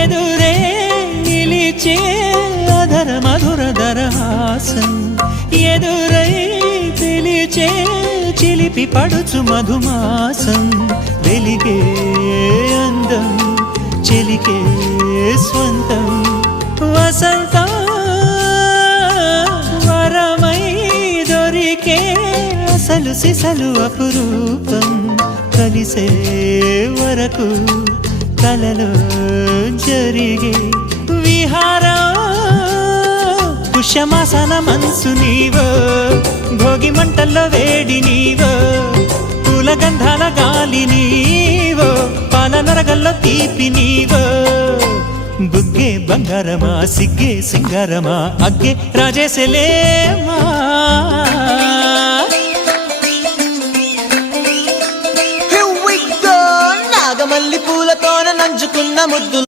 ఎదురే నిలిచే అధర మధుర దరహాసం ఎదురై పిలిచే చిలిపి పడుచు మధుమాసం వెలిగే అందం చెలికే స్వంతం వసంతం వరమై దొరికే అసలు సిసలు అపురూపం కలిసే వరకు కలలో జరిగే విహారం పుష్యమాసన మనసు నీవో భోగి మంటల్లో వేడి నీవో పూల గంధాల గాలి నీవో పాల నరగల్లో తీపి నీవో బుగ్గే బంగారమా సిగ్గే సింగారమా అగ్గే రాజేసలేమా నాగమల్లి పూలతోన నంచుకున్న ముద్దు